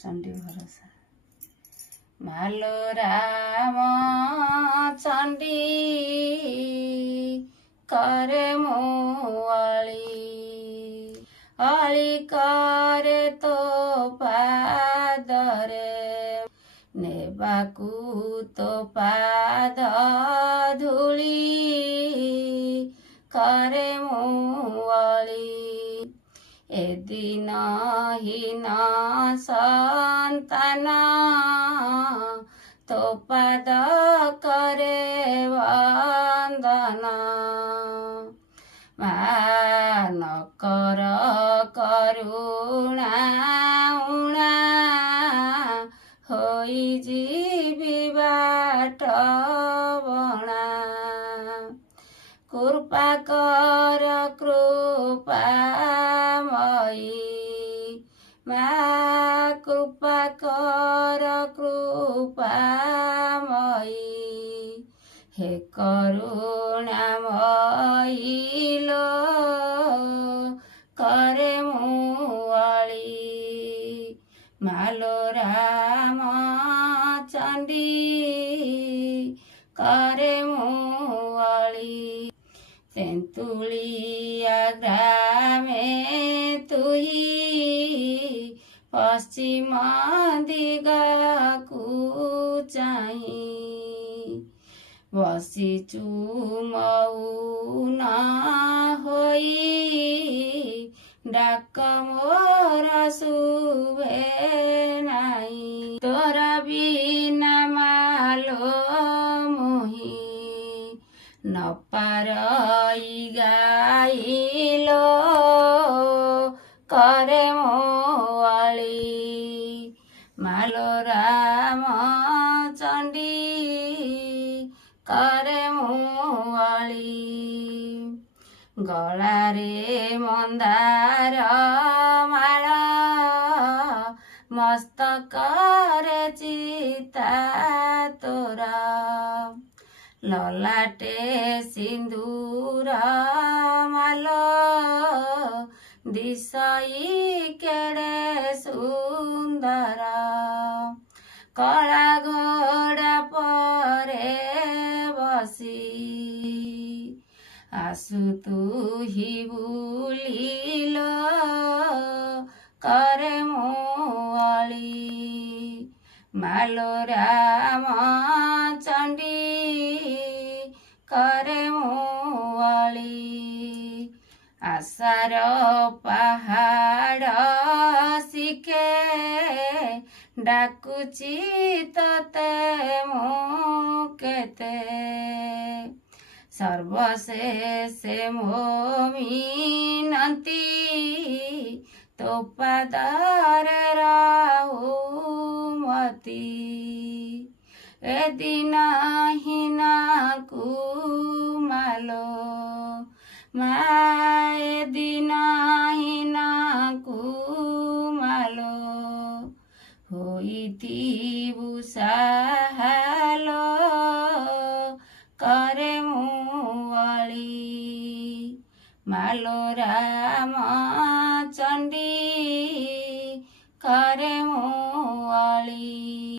चंडी भरोसा मालो राम चंडी करे मुआली अली करे तो पादरे नेबाकू तो पाद धूली करे मुआली एदिन हीन संतान तो पाद करे वंदन मान कर करुणा उणा होई जीवी बाट बणा कृपा कर कृपामयी मा कृपा कर कृपामयी हे करुणामयी लो करे मुआली मालो राम चंडी करे मुआली तेंतुलिया ग्रामे तुही पश्चिम दिगकू चाही बसिचु मौन होई डाक मोर शुभे नाही तोर बिना मालो मोही न पारई गाइलो करे मुआली मालो राम चंडी करे मुआली गलारे मंदार माला मस्तकरे चिता तोरा ललाटे सिंदूर मालो दिशई केड़े सुंदर कला घोड़ा परे बसी आसु तू ही बुलिलो करे मुआली मालो राम चंडी करे मुआली आशार पहाड़ शिखे डाकुची तोते मुकेते सर्वशेषे मो मिनती तो पादरे राहुमती ए दिन हीना कुमालो माए दिन हीना कुमालो होइती बुसाहालो करे मुआली मालो राम चंडी